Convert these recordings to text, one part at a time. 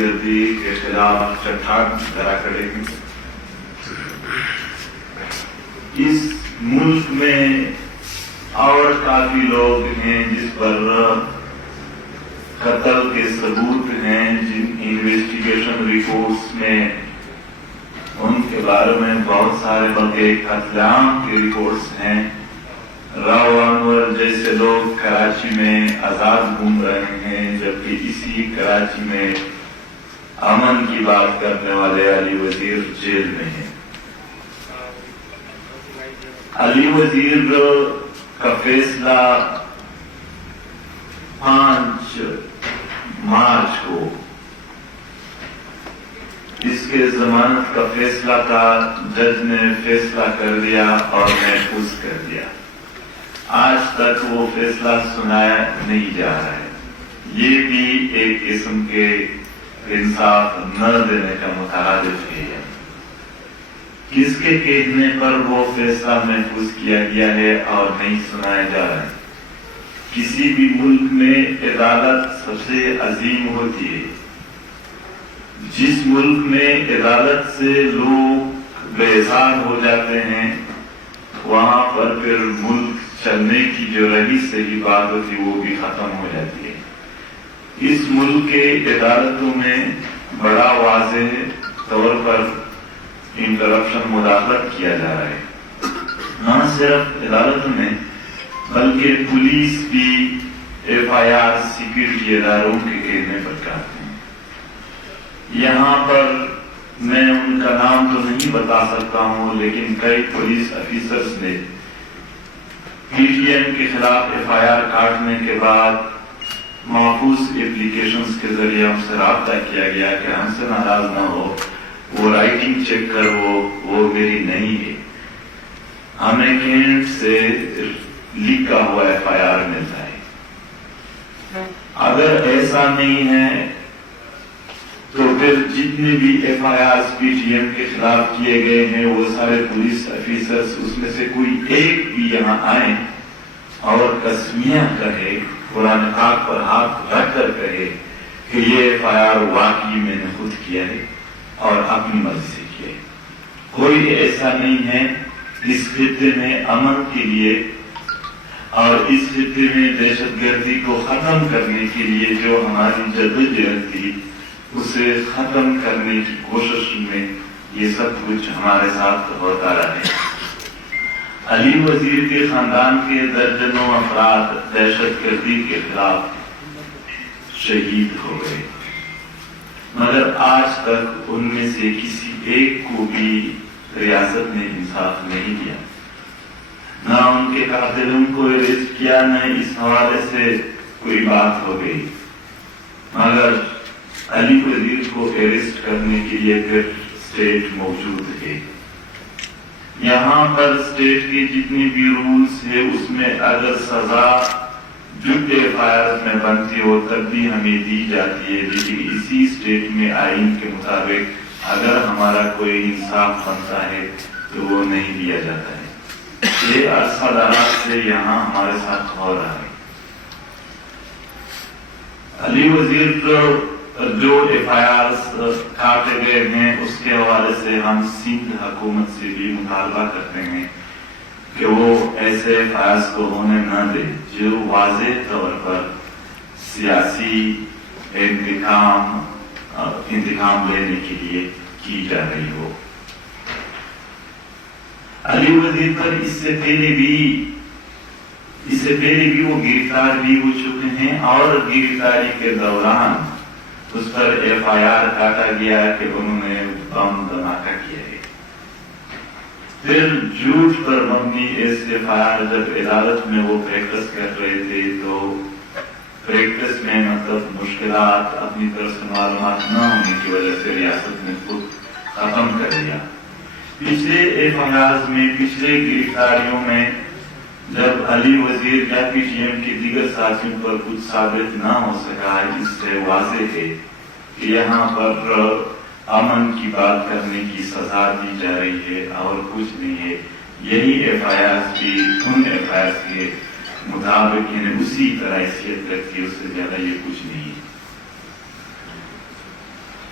گردی کے خلاف چٹان کھڑا کریں گے۔ اس ملک میں اور کافی لوگ ہیں جس پر قتل کے ثبوت ہیں، جن انویسٹیگیشن رپورٹس میں ان کے بارے میں بہت سارے بلکہ قتل عام کے رپورٹس ہیں۔ راؤ انور جیسے لوگ کراچی میں آزاد گھوم رہے ہیں، جبکہ اسی کراچی میں امن کی بات کرنے والے علی وزیر جیل میں ہیں۔ علی وزیر کا فیصلہ 5 مارچ کو اس کے ضمانت کا فیصلہ تھا، جج نے فیصلہ کر دیا اور محفوظ کر دیا۔ آج تک وہ فیصلہ سنایا نہیں جا رہا ہے۔ یہ بھی ایک قسم کے انصاف نہ دینے کا مترادف ہے۔ کس کے کہنے پر وہ فیصلہ محفوظ کیا گیا ہے اور نہیں سنایا جا رہا ہے؟ کسی بھی ملک میں عدالت سب سے عظیم ہوتی ہے۔ جس ملک میں عدالت سے لوگ بیزار ہو جاتے ہیں، وہاں پر پھر ملک چلنے کی جو رہی صحیح بات ہوتی وہ بھی ختم ہو جاتی ہے۔ اس ملک کے عدالتوں میں بڑا واضح طور پر انکرپشن مداخلت کیا جا رہا ہے۔ نہ صرف عدالتوں میں بلکہ پولیس بھی FIR سیکورٹی اداروں کے کہنے پر کرتے ہیں۔ یہاں پر میں ان کا نام تو نہیں بتا سکتا ہوں، لیکن کئی پولیس افیسرز نے PTM کے خلاف FIR کاٹنے کے بعد محفوظ اپلیکیشنز کے ذریعے ہم سے رابطہ کیا گیا کہ ہم سے ناراض نہ ہو، وہ رائٹنگ چیک کرو، وہ میری نہیں ہے، ہمیں کینٹ سے لکھا ہوا FIR ملتا ہے۔ اگر ایسا نہیں ہے تو پھر جتنے بھی FIRs PTM کے خلاف کیے گئے ہیں وہ سارے پولیس افیسرز اس میں سے کوئی ایک بھی یہاں آئے اور قسمیہ کہے، قرآن پاک پر ہاتھ رکھ کر کہے کہ یہ FIR واقعی میں نے خود کیا ہے اور اپنی مرضی سے کیا ہے۔ کوئی ایسا نہیں ہے۔ اس خطے میں امن کے لیے اور اس خطے میں دہشت گردی کو ختم کرنے کے لیے جو ہماری جدوجہد تھی، اسے ختم کرنے کی کوشش میں یہ سب کچھ ہمارے ساتھ ہوتا رہا ہے۔ علی وزیر کے خاندان کے درجنوں افراد دہشت گردی کے خلاف شہید ہو گئے، مگر آج تک ان میں سے کسی ایک کو بھی ریاست نے انصاف نہیں دیا۔ نہ ان کے قاتلوں کو اریسٹ کیا، نہ اس حوالے سے کوئی بات ہو گئی، مگر علی وزیر کو اریسٹ کرنے کے لیے پھر اسٹیٹ موجود ہے۔ یہاں پر اسٹیٹ کے جتنے بھی رولز ہیں اس میں اگر سزا جھوٹے FIR میں بنتی ہو تب بھی ہمیں دی جاتی ہے، لیکن اسی اسٹیٹ میں آئین کے مطابق اگر ہمارا کوئی انصاف بنتا ہے تو وہ نہیں دیا جاتا ہے۔ یہ عرصہ دراز سے یہاں ہمارے ساتھ ہو رہا ہے۔ علی وزیر جو FIRs کاٹے گئے ہیں اس کے حوالے سے ہم سندھ حکومت سے بھی مطالبہ کرتے ہیں کہ وہ ایسے FIRs کو ہونے نہ دے جو واضح طور پر سیاسی انتقام لینے کے لیے کی جا رہی ہو۔ علی وزیر پر اس سے پہلے بھی وہ گرفتار بھی ہو چکے ہیں اور گرفتاری کے دوران اس پر FIR کاٹا گیا کہ انہوں نے بم دھماکہ کیا ہے۔ پھر جھوٹ پر مبنی FIR جب عدالت میں وہ پریکٹس کر رہے تھے تو پریکٹس میں مطلب مشکلات اپنی طرف سے معلومات نہ ہونے کی وجہ سے ریاست نے خود ختم کر دیا۔ پچھلے FIRs میں پچھلے گرفتاریوں میں جب علی وزیر یا PTM کے دیگر ساتھیوں پر کچھ ثابت نہ ہو سکا، اس سے واضح ہے کہ یہاں پر امن کی بات کرنے کی سزا دی جا رہی ہے اور کچھ نہیں ہے۔ یہی FIRs بھی ان FIRs کے مطابق یعنی اسی طرح حیثیت رکھتی ہے، اس سے زیادہ یہ کچھ نہیں ہے۔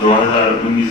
2019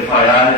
FIR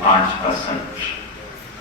5%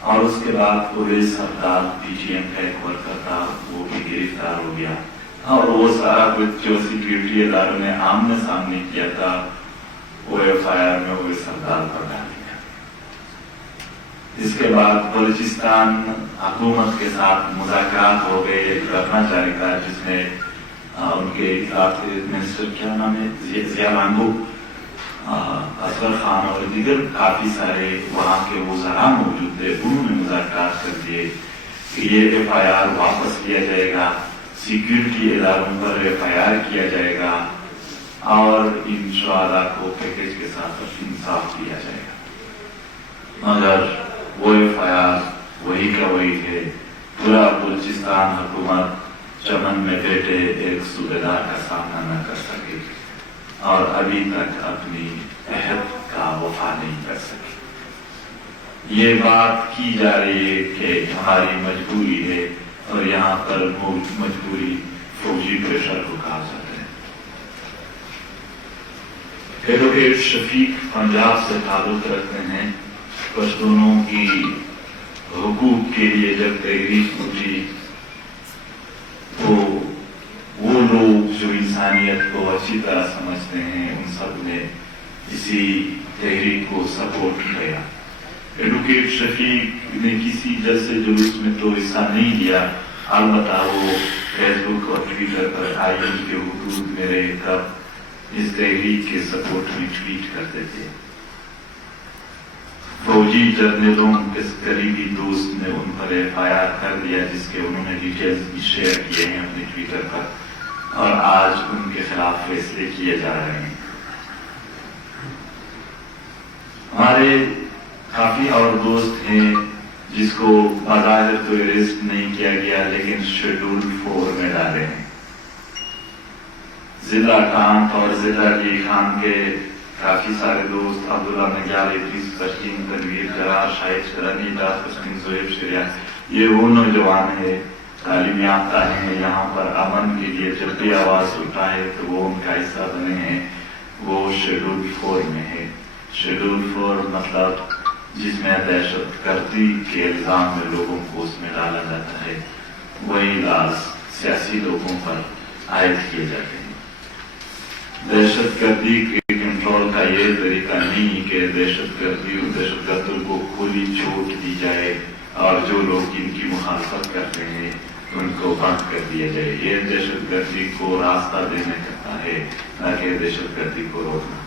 اور اس کے بعد پولیس سردار پی ٹی ایم کا ایک ورکر تھا وہ بھی گرفتار ہو گیا اور وہ سارا کچھ جو سیکورٹی اداروں نے آمنے سامنے کیا تھا وہ ایف آئی آر میں وہ سردار پر ڈال دیا. اس کے بعد بلوچستان حکومت کے ساتھ مذاکرات ہو گئے. ایک دھرنا جاری تھا جس میں ان کے خلاف منسٹر کیا نام ہے ضیاء لانگو, اصغر خان اور دیگر کافی سارے وہاں کے وزراء موجود تھے. انہوں نے مذاکرات کر دیے کہ یہ ایف آئی آر واپس لیا جائے گا, سیکورٹی اداروں پر ایف آئی آر کیا جائے گا اور ان شہداء کو پیکج کے ساتھ انصاف دیا جائے گا. مگر وہ ایف آئی آر وہی کا وہی تھے. پورا بلوچستان حکومت چمن میں بیٹھے ایک صوبیدار کا سامنا نہ کر سکے اور ابھی تک اپنی عہد کا وفا نہیں کر سکے. یہ بات کی جا رہی ہے کہ ہماری مجبوری ہے اور یہاں پر مجبوری فوجی پریشر کو کہا جاتا ہے. ایڈوکیٹ شفیق پنجاب سے تعلق رکھتے ہیں. پشتونوں کی حقوق کے لیے جب تحریک اٹھی تو وہ لوگ جو انسانیت کو اچھی طرح سمجھتے ہیں ان سب نے اسی تحریک کو سپورٹ کیا. ایڈوکیٹ شفیق نے کسی جلسے جلوس میں تو حصہ نہیں لیا, البتہ وہ فیس بک اور ٹویٹر پر آئین کے حدود میں رہے تب اس تحریک کے سپورٹ میں ٹویٹ کرتے تھے. فوجی جرنیلوں کے قریبی دوست نے ان پر ایف آئی آر کر دیا جس کے انہوں نے ڈیٹیلز بھی شیئر کیے ہیں اپنے ٹویٹر پر اور آج ان کے خلاف فیصلے کیے جا رہے ہیں. ہمارے کافی اور دوست ہیں جس کو بظاہر تو اریسٹ نہیں کیا گیا لیکن شیڈول 4 میں ڈالے ہیں. ضلع کانت اور ضلع علی خان کے کافی سارے دوست عبداللہ نگیال, ادریس تسلیم, تنویر جرار, شاہد شرانی, داس حسین, زہیب شریعہ, یہ وہ نوجوان ہیں تعلیم یافتہ ہیں, یہاں پر امن کے لیے جب بھی آواز اٹھائے تو وہ ان کا حصہ بنے ہیں. وہ شیڈول 4 میں ہے. شیڈول 4 مطلب جس میں دہشت گردی کے الزام میں لوگوں کو اس میں ڈالا جاتا ہے, وہی لاز سیاسی لوگوں پر عائد کیے جاتے ہیں. دہشت گردی کے کنٹرول کا یہ طریقہ نہیں کہ دہشت گردوں کو کھلی چھوٹ دی جائے اور جو لوگ ان کی مخالفت کرتے ہیں ان کو بند کر دیا جائے. یہ دہشت گردی کو راستہ دینے کا ہے نہ کہ دہشت گردی کو روکنا.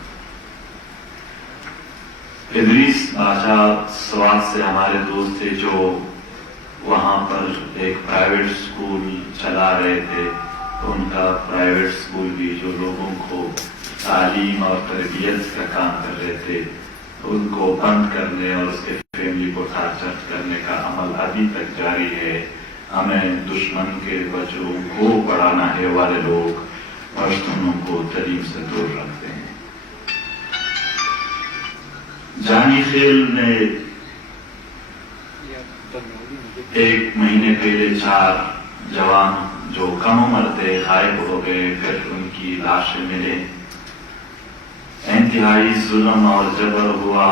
ادریس بادشاہ سوات سے ہمارے دوست تھے جو وہاں پر ایک پرائیویٹ اسکول چلا رہے تھے. ان کا پرائیویٹ اسکول بھی جو لوگوں کو تعلیم اور تربیت کا کام کر رہے تھے ان کو بند کرنے اور اس کے فیملی کو ٹارچر کرنے کا عمل ابھی تک جاری ہے. ہمیں دشمن کے بچوں کو پڑھانے والے لوگ پشتونوں کو تعلیم سے دور رکھتے ہیں. جانی خیل میں ایک مہینے پہلے 4 جوان جو کم عمر تھے غائب ہو گئے, پھر ان کی لاشیں ملے. انتہائی ظلم اور جبر ہوا.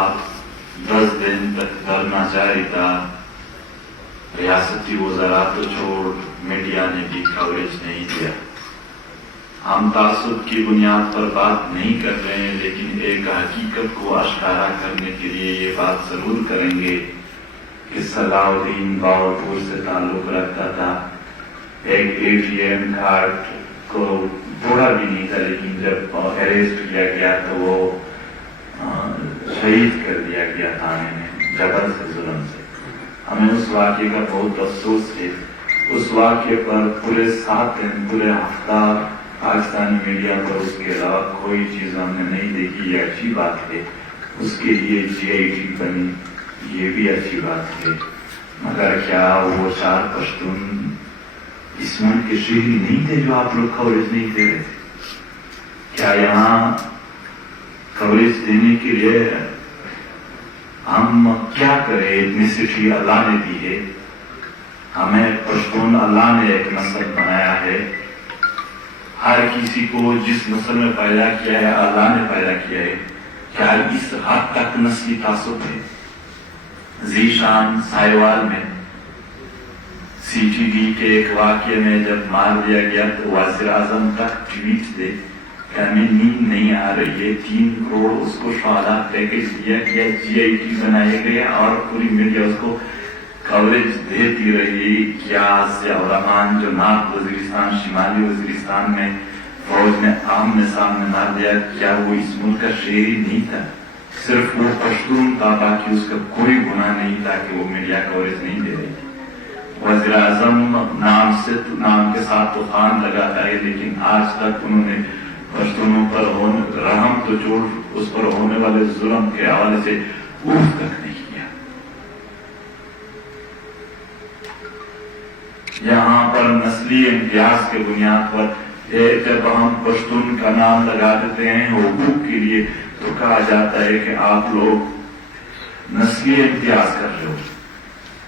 10 دن تک دھرنا جاری تھا. ریاستی وزراء تو چھوڑ میڈیا نے بھی کوریج نہیں دیا. ہم تعصب کی بنیاد پر بات نہیں کر رہے ہیں لیکن ایک حقیقت کو اشکارا کرنے کے لیے یہ بات ضرور کریں گے کہ صلاح الدین باوپور سے تعلق رکھتا تھا. ایک اے ٹی ایم کارڈ کو تھوڑا بھی نہیں تھا لیکن جب اریسٹ کیا گیا تو وہ شہید کر دیا گیا تھانے میں جبر سے, ظلم سے. ہمیں اس واقعے کا بہت افسوس ہے. اس واقعے پر پورے 7 دن پورے ہفتہ پاکستانی میڈیا پر اس کے علاوہ کوئی چیز ہم نے نہیں دیکھی. یہ اچھی بات ہے. اس کے لیے جی آئی ٹی بنی, یہ بھی اچھی بات ہے. مگر کیا وہ 4 پشتون اس ملک کے شہری نہیں تھے جو آپ لوگ کوریج نہیں دے رہے تھے؟ کیا یہاں کوریج دینے کے لیے ہم کیا کریں؟ ایتھنیسٹی اللہ نے دی ہے. ہمیں پشتون اللہ نے ایک نسل بنایا ہے. ہر کسی کو جس نسل میں پیدا کیا ہے اللہ نے پیدا کیا ہے. کیا اس حد تک نسلی تعصب ہے؟ ذیشان سائیوال میں سی ٹی ڈی کے ایک واقعے میں جب مار دیا گیا تو وزیر اعظم تک ٹویٹ دے کہ ہمیں نیند نہیں آ رہی ہے، 3 کروڑ اس کو شہدا پیکج دیا گیا، GIT بنائے گئے اور پوری میڈیا اس کو کوریج دیتی رہی۔ کیا ضیاء الرحمان جو نارتھ وزیرستان شمالی وزیرستان میں فوج نے آمنے سامنے مار دیا، کیا وہ اس ملک کا شہری نہیں تھا؟ صرف وہ پشتون تھا، باقی اس کا کوئی گناہ نہیں تھا کہ وہ میڈیا کوریج نہیں دے رہی۔ وزیر اعظم نام کے ساتھ طوفان لگاتا ہے، لیکن آج تک انہوں نے پشتونوں پر رحم تو چھوڑ اس پر ہونے والے ظلم کے حوالے سے اف تک نہیں کیا۔ یہاں پر نسلی امتیاز کے بنیاد پر جب ہم پشتون کا نام لگا دیتے ہیں حقوق کے لیے تو کہا جاتا ہے کہ آپ لوگ نسلی امتیاز کر رہے ہو،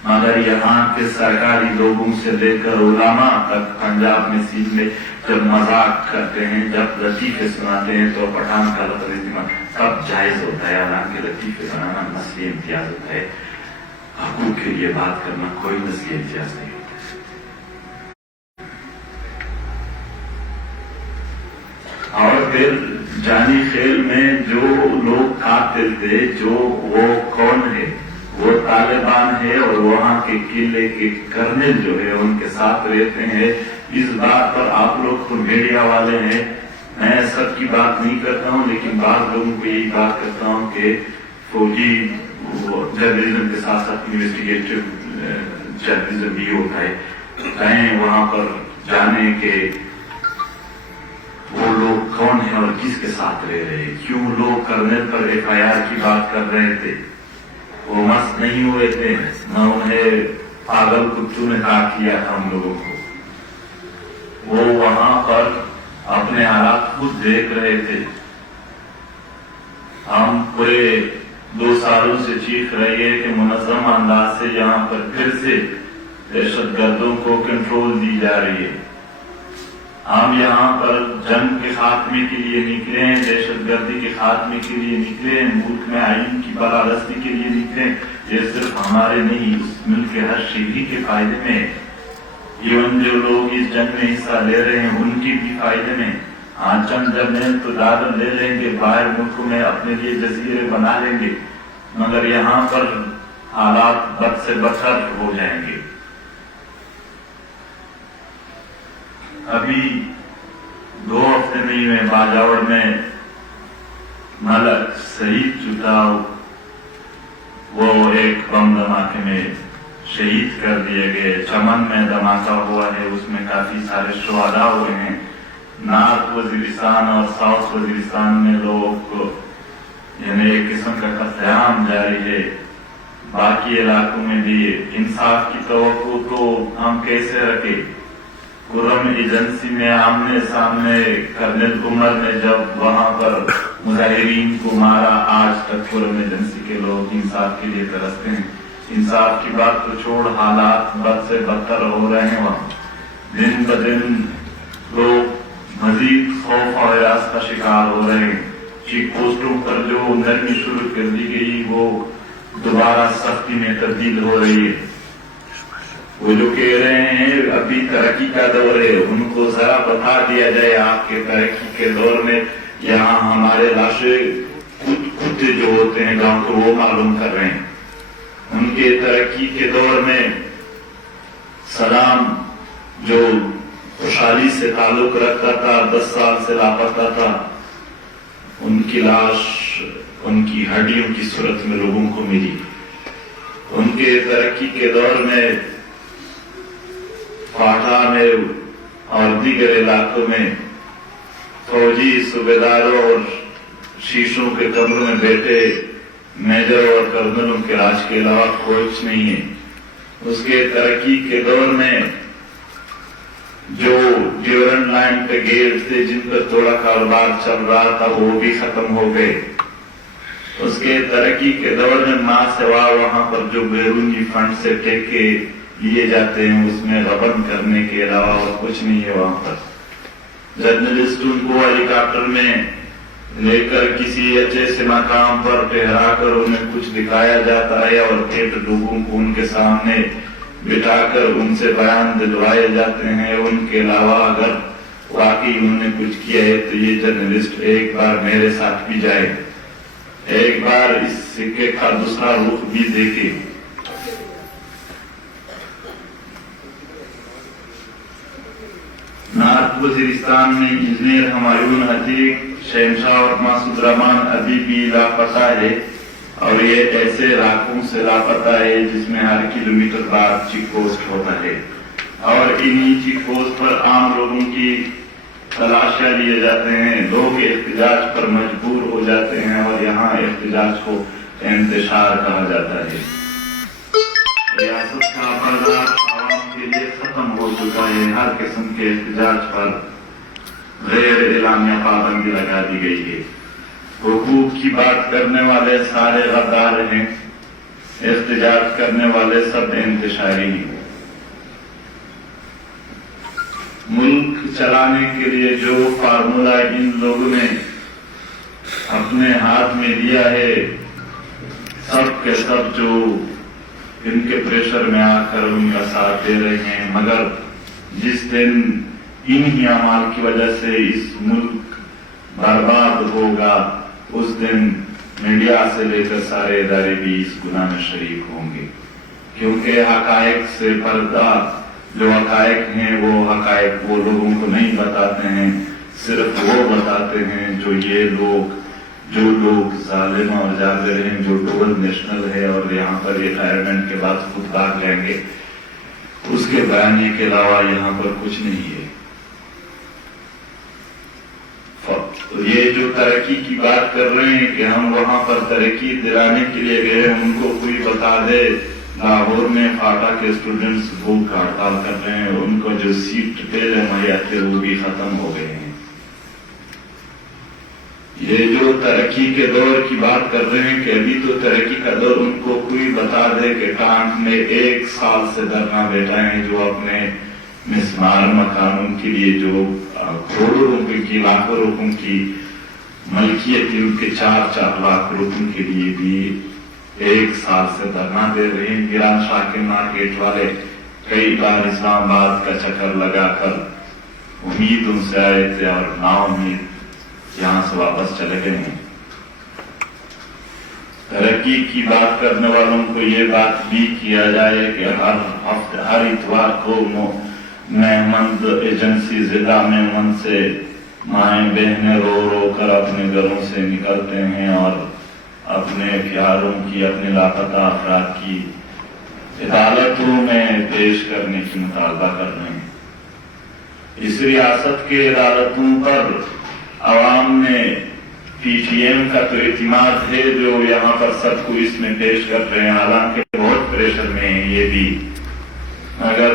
مگر یہاں کے سرکاری لوگوں سے لے کر علماء تک پنجاب میں سندھ میں جب مذاق کرتے ہیں، جب لطیفے سناتے ہیں تو پٹھان کا لفظ استعمال کب جائز ہوتا ہے؟ حالانکہ لطیفے سنانا نسلی امتیاز ہوتا ہے، حقوق کے لیے بات کرنا کوئی نسلی امتیاز نہیں ہوتا۔ اور پھر جانی خیل میں جو لوگ قاتل تھے، جو وہ کون ہے؟ وہ طالبان ہے، اور وہاں کے قلعے کے کرنل جو ہے ان کے ساتھ رہتے ہیں۔ اس بات پر آپ لوگ تو میڈیا والے ہیں، میں سب کی بات نہیں کرتا ہوں، لیکن بعض لوگوں کو یہی بات کرتا ہوں کہ فوجی جرنلزم کے ساتھ ساتھ انویسٹیگیٹو جرنلزم بھی ہوتا ہے، کہیں وہاں پر جانے کے وہ لوگ کون ہیں اور کس کے ساتھ رہ رہے ہیں، کیوں لوگ کرنل پر FIR کی بات کر رہے تھے؟ وہ مست نہیں ہوئے تھے، نہ انہیں پاگل کتوں نے کہا کیا تھا ہم لوگوں کو، وہ وہاں پر اپنے حالات خود دیکھ رہے تھے۔ ہم پورے 2 سالوں سے چیخ رہے ہیں کہ منظم انداز سے یہاں پر پھر سے دہشت گردوں کو کنٹرول دی جا رہی ہے۔ ہم یہاں پر جنگ کے خاتمے کے لیے نکلے ہیں، دہشت گردی کے خاتمے کے لیے نکلے ہیں، ملک میں آئین کی بالادستی کے لیے نکلے ہیں۔ یہ صرف ہمارے نہیں، اس ملک کے ہر شہری کے فائدے میں، ایون جو لوگ اس جنگ میں حصہ لے رہے ہیں ان کی بھی فائدے میں۔ چند جب تو دادر لے لیں گے، باہر ملکوں میں اپنے لیے جزیرے بنا لیں گے، مگر یہاں پر حالات بد سے بدتر ہو جائیں گے۔ ابھی 2 ہفتے نہیں ہوئے باجاوڑ میں ملک شہید چکا، وہ ایک بم دھماکے میں شہید کر دیے گئے۔ چمن میں دھماکہ ہوا ہے، اس میں کافی سارے شہداء ہوئے ہیں۔ نارتھ وزیرستان اور ساؤتھ وزیرستان میں لوگ یعنی ایک قسم کا قتل عام جاری ہے۔ باقی علاقوں میں بھی انصاف کی توقع تو ہم کیسے رکھیں؟ قرم ایجنسی میں آمنے سامنے کرنل عمر نے جب وہاں پر مظاہرین کو مارا، آج تک قرم ایجنسی کے لوگ انصاف کے لیے ترستے ہیں۔ انصاف کی بات تو چھوڑ، حالات بد سے بدتر ہو رہے ہیں وہاں۔ دن بدن لوگ مزید خوف اور ہراس کا شکار ہو رہے ہیں۔ چیک پوسٹوں پر جو نرمی شروع کر دی گئی وہ دوبارہ سختی میں تبدیل ہو رہی ہے۔ وہ جو کہہ رہے ہیں ابھی ترقی کا دور ہے، ان کو ذرا بتا دیا جائے آپ کے ترقی کے دور میں یہاں ہمارے لاشیں خود جو ہوتے ہیں گاؤں کو وہ معلوم کر رہے ہیں۔ ان کے ترقی کے دور میں صدام جو خوشحالی سے تعلق رکھتا تھا، 10 سال سے لاپتہ تھا، ان کی لاش ان کی ہڈیوں کی صورت میں لوگوں کو ملی۔ ان کے ترقی کے دور میں فاٹا میں اور دیگر علاقوں میں فوجی صوبیداروں اور شیشوں کے کمروں میں بیٹھے میجر اور کرنلوں کے راج کے علاوہ کچھ نہیں ہے۔ اس کے ترقی کے دور میں جو ڈیورنٹ لائن پہ گیٹ تھے جن پر تھوڑا کاروبار چل رہا تھا وہ بھی ختم ہو گئے۔ اس کے ترقی کے دور میں ماں سوا وہاں پر جو بیرونی فنڈ سے ٹیکے لیے جاتے ہیں اس میں غبن کرنے کے علاوہ اور کچھ نہیں ہے۔ وہاں پر جرنلسٹ ان کو ہیلی کاپٹر میں لے کر کسی اچھے سے مقام پر ٹھہرا کر انہیں کچھ دکھایا جاتا ہے اور پھر لوگوں کو ان کے سامنے بٹھا کر ان سے بیان دلوائے جاتے ہیں. ان کے علاوہ اگر واقعی انہوں نے کچھ کیا ہے تو یہ جرنلسٹ ایک بار میرے ساتھ بھی جائے, ایک بار اس سکے کا دوسرا رخ بھی دیکھے. نارتھ وزیرستان میں انجینئر ہمایون عتیق, شہنشاہ اور مسعود رحمان ابھی بھی لاپتہ ہے, اور یہ ایسے علاقوں سے لاپتہ ہے جس میں ہر کلومیٹر بعد چیک پوسٹ ہوتا ہے, اور انہی چیک پوسٹ پر عام لوگوں کی تلاشیاں لیے جاتے ہیں. لوگ احتجاج پر مجبور ہو جاتے ہیں اور یہاں احتجاج کو انتشار کہا جاتا ہے. ریاست کا بازار عوام کے لیے ختم ہو چکا ہے. ہر قسم کے احتجاج پر غیر اعلانیہ پابندی لگا دی گئی ہے. حقوق کی بات کرنے والے سارے غدار ہیں, احتجاج کرنے والے سب انتشاری ہیں. ملک چلانے کے لیے جو فارمولا ان لوگوں نے اپنے ہاتھ میں لیا ہے, سب کے سب جو ان کے پریشر میں آ کر ان کا ساتھ دے رہے ہیں, مگر جس دن انہی اعمال کی وجہ سے اس ملک برباد ہوگا اس دن میڈیا سے لے کر سارے ادارے بھی اس گناہ میں شریک ہوں گے. کیونکہ حقائق سے پردہ, جو حقائق ہیں وہ حقائق وہ لوگوں کو نہیں بتاتے ہیں, صرف وہ بتاتے ہیں جو لوگ ظالم اور جابر ہیں, جو ڈبل نیشنل ہے اور یہاں پر ریٹائرمنٹ کے بعد خود بھاگ جائیں گے. اس کے بیانے کے علاوہ یہاں پر کچھ نہیں ہے. یہ جو ترقی کی بات کر رہے ہیں کہ ہم وہاں پر ترقی دلانے کے لیے گئے, ان کو کوئی بتا دے لاہور میں فاٹا کے اسٹوڈنٹس بھوک ہڑتال کر رہے ہیں, ان کو جو سیٹ پہلے مہیا تھے وہ بھی ختم ہو گئے ہیں. یہ جو ترقی کے دور کی بات کر رہے ہیں کہ ابھی تو ترقی کا دور, ان کو کوئی بتا دے کہ ٹانک میں 1 سال سے دھرنا بیٹھا ہے, جو اپنے مسمار مکانوں کے لیے جو کروڑوں روپے کی, لاکھوں روپوں کی ملکیت تھی, ان کے 4 لاکھ روپوں کے لیے بھی 1 سال سے دھرنا دے رہے ہیں. گران شاہ کے مارکیٹ والے کئی بار اسلام آباد کا چکر لگا کر امیدوں سے آئے تھے اور نا امید یہاں سے واپس چلے گئے ہیں. ترقی کی بات کرنے والوں کو یہ بات بھی کیا جائے کہ ہر ہفتے ہر اتوار کو مہمند ایجنسی ضلع مہمند سے مائیں بہنیں رو رو کر اپنے گھروں سے نکلتے ہیں اور اپنے پیاروں کی, اپنے لاپتہ افراد کی عدالتوں میں پیش کرنے کی مطالبہ کر رہے ہیں. اس ریاست کے عدالتوں پر عوام میں پی ٹی ایم کا تو اعتماد ہے, جو یہاں پر سب کو اس میں پیش کر رہے ہیں, حالانکہ بہت پریشر میں ہیں یہ بھی, مگر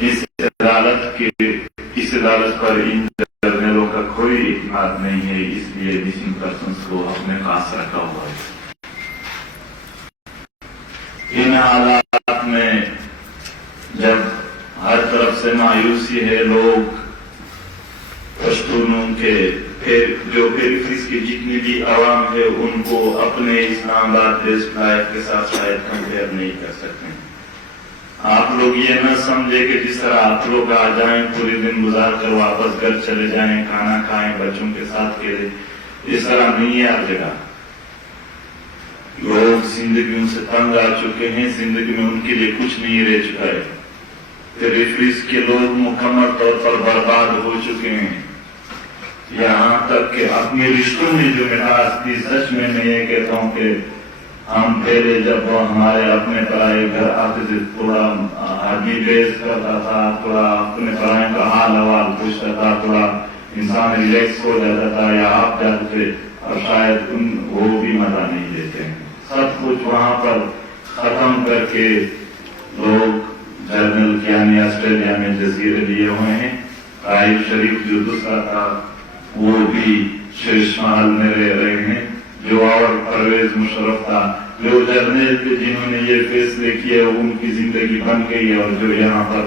اس عدالت پر ان جرنیلوں کا کوئی اعتماد نہیں ہے, اس لیے مسنگ پرسنس کو اپنے پاس رکھا ہوا ہے. ان حالات میں جب ہر طرف سے مایوسی ہے, لوگ پشتونوں کے جو پیریفریز کی جتنی بھی عوام ہے ان کو اپنے اسلام آباد بیسڈ لائف کے ساتھ شاید کمپیئر نہیں کر سکتے. آپ لوگ یہ نہ سمجھے کہ جس طرح آپ لوگ آ جائیں, پورے دن گزار کر واپس گھر چلے جائیں, کھانا کھائیں, بچوں کے ساتھ کھیلیں, اس طرح نہیں ہے ہر جگہ. لوگ زندگیوں سے تنگ آ چکے ہیں, زندگی میں ان کے لیے کچھ نہیں رہ چکا ہے. پیریفریز کے لوگ مکمل طور پر برباد ہو چکے ہیں, یہاں تک کہ اپنے رشتوں میں جو مٹاس تھی, سچ میں میں یہ کہتا ہوں کہ ہم پہلے جب ہمارے اپنے پرائے گھر آتے تھے, تھوڑا آدمی بیس کرتا تھا, تھوڑا اپنے پرائے کا حال حوال پوچھتا تھا, تھوڑا انسان ریلیکس ہو جاتا تھا, یا آپ جاتے تھے, اور شاید وہ بھی مزہ نہیں دیتے ہیں. سب کچھ وہاں پر ختم کر کے لوگ جرنل کیانی آسٹریلیا میں جزیرے لیے ہوئے ہیں. راہیل شریف جو دوسرا تھا وہ بھی شیش محل میں رہ رہے ہیں, جو اور پرویز مشرف تھا, جو جرنیل تھے جنہوں نے یہ فیصلے کیے ان کی زندگی بن گئی, اور جو یہاں پر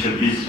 26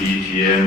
PTM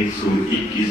121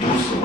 200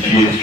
GHQ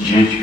GHQ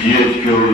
GHQ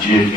GHQ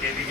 KPK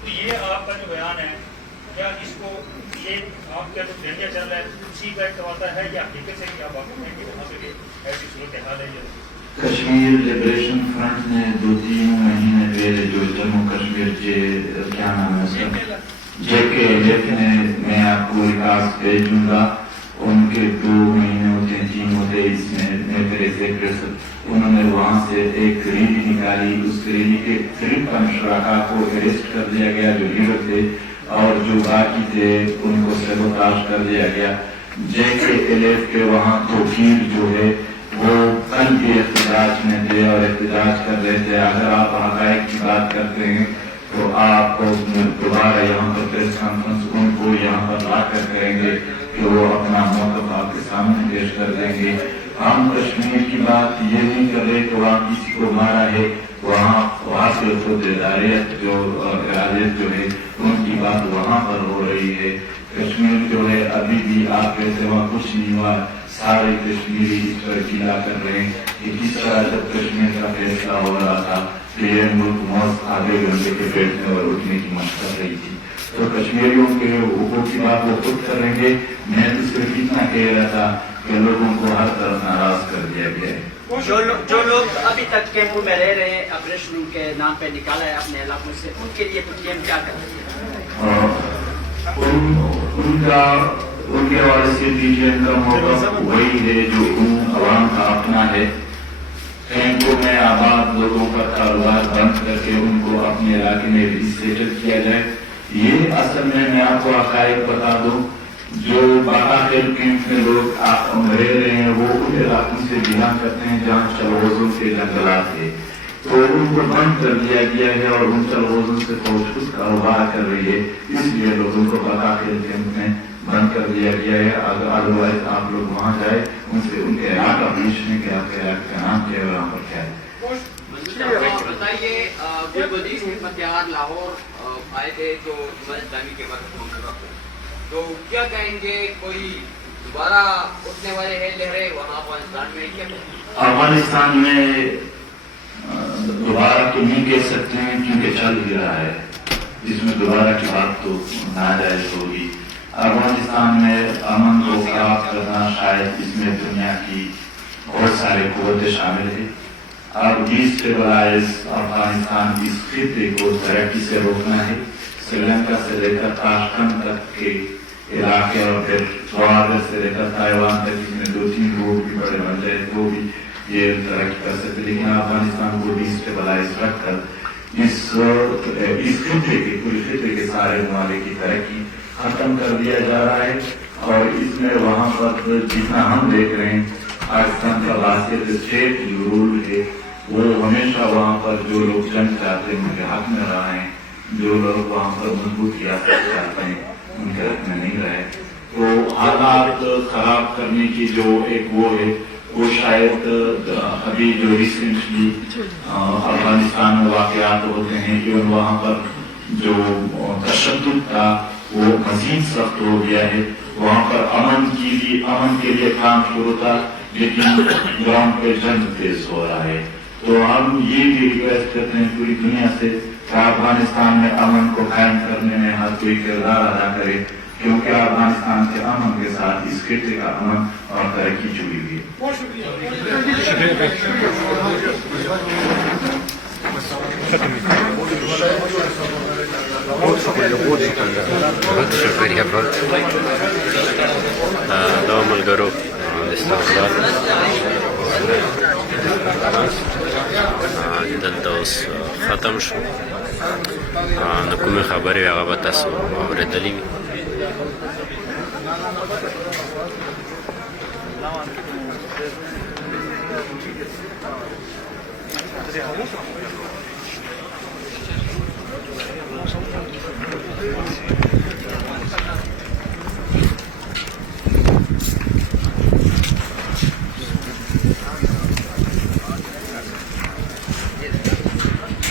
تو یہ آپ کا جو بیان ہے کیا اس کو یہ آپ کا جو ذریعہ چل رہا ہے اسی کا ارتباط ہے یا حقیقت سے کہ آپ آپ کہیں کہ وہاں پہ ایسی صورتحال ہے یہ کشمیر لبریشن فرنٹ نے 2-3 مہینے پہلے جو جموں کشمیر کیا نام ہے اس کا JKLF نے میں آپ کو ریکاسٹ بھیجوں گا ان کے 2 مہینے ہوتے ہیں 3 ہوتے ہیں اس میں میرے سیکرٹری انہوں نے وہاں سے ایک ریلی نکالی اس ریلی کے 3 شرکاء کو اریسٹ کر دیا گیا جو لیڈر تھے اور جو باقی تھے ان کو سیبوتاژ کر دیا گیا JKLF کے وہاں توقیر جو ہے وہ کل بھی احتجاج میں تھے اور احتجاج کر رہے تھے اگر آپ حقائق کی بات کرتے ہیں تو آپ دوبارہ یہاں پر پریس کانفرنس ان کو یہاں پر لا کر کریں گے کہ وہ اپنا موقف آپ کے سامنے پیش کر دیں گے ہم کشمیر کی بات یہ نہیں کر رہے کہ وہاں کسی کو مارا ہے وہاں سے اداریت جو ارادیت جو ہے ان کی بات وہاں پر ہو رہی ہے کشمیر جو ہے ابھی بھی آپ کہتے وہاں کچھ نہیں ہوا سارے کشمیری اس پر گیلا کر رہے ہیں کہ کس طرح جب کشمیر کا فیصلہ ہو رہا تھا کہ یہ ملک موت آدھے گھنٹے کے بیٹھنے اور اٹھنے کی مشق کر رہی تھی تو کشمیریوں کے حقوق کی بات وہ خود کریں گے میں تو صرف اتنا کہہ رہا تھا کہ لوگوں کو ہر طرف ناراض کر دیا گیا ہے جو لوگ ابھی تک کیمپوں میں رہ رہے ہیں آپریشن روم کے نام پہ نکالا ہے اپنے علاقوں سے ان کے لیے کیم کیا کرتے ہیں ان کے حوالے سے ڈی جی کا موقف وہی ہے جو عوام کا اپنا ہے کیمپوں میں آباد لوگوں کا کاروبار بند کر کے ان کو اپنے علاقے میں ری سیٹل کیا جائے یہ اصل میں آپ کو حقائق بتا دوں جو باہر کیمپ میں لوگ رہ رہے ہیں وہ ان علاقوں سے بلانگ کرتے ہیں جہاں چلغوزوں کے جنگلات ہے تو ان کو بند کر دیا گیا ہے اور ان چلغوزوں سے فوج خود کاروبار کر رہی ہے اس لیے لوگوں کو باہر کیمپ میں بند کر دیا گیا ہے اگر ادروائز آپ لوگ وہاں جائے ان سے ان کے علاقہ پوچھنے کے آپ کے علاقے کا نام کیا ہے اور وہاں پر کیا ہے بتائیے گلبدین احمد لاہور آئے تھے تو جماعت اسلامی کے وقت تو کیا کہیں گے کوئی دوبارہ اٹھنے والے ہیں لہریں وہاں افغانستان میں کیا افغانستان میں دوبارہ تو نہیں کہہ سکتے ہیں کیونکہ چل ہی رہا ہے اس میں دوبارہ کی بات تو ناجائز ہوگی افغانستان میں امن کو خراب کرنا شاید اس میں دنیا کی بہت سارے قوتیں شامل ہیں اب ڈیسٹیبلائز افغانستان اس خطے کو ترقی سے روکنا ہے سری لنکا سے لے کر تاشکند تک کے علاقے اور پھر گوادر سے لے کر تائیوان تک جس میں 2-3 لوگ بھی بڑے بن جائے وہ بھی یہ ترقی کر سکتے لیکن افغانستان کو ڈیسٹیبلائز رکھ کر اس خطے کے پورے خطے کے سارے ممالک کی ترقی ختم کر دیا جا رہا ہے اور اس میں وہاں پر جتنا ہم دیکھ رہے ہیں پاکستان کا واسطے اسٹیٹ جو رول ہے وہ ہمیشہ وہاں پر جو لوگ جنگ چاہتے ہیں ان کے حق میں رہے ہیں جو لوگ وہاں پر مضبوط ریاست چاہتے ہیں ان کے حق میں نہیں رہے تو حالات خراب کرنے کی جو ایک وہ ہے وہ شاید ابھی جو ریسنٹلی افغانستان میں واقعات ہوتے ہیں کہ وہاں پر جو تشدد تھا وہ مزید سخت ہو گیا ہے وہاں پر امن کے لیے کام شروع تھا لیکن گراؤنڈ پہ جنگ تیز ہو رہا ہے تو ہم یہ بھی ریکویسٹ کرتے ہیں پوری دنیا سے کہ افغانستان میں امن کو قائم کرنے میں ہر کوئی کردار ادا کرے کیونکہ افغانستان کے امن کے ساتھ اس خطے کا امن اور ترقی جڑی ہوئی ہے بہت شکریہ دو ملګرو دلته اوس ختم شو نو کومې خبرې هغه به تاسو اورېدلې وي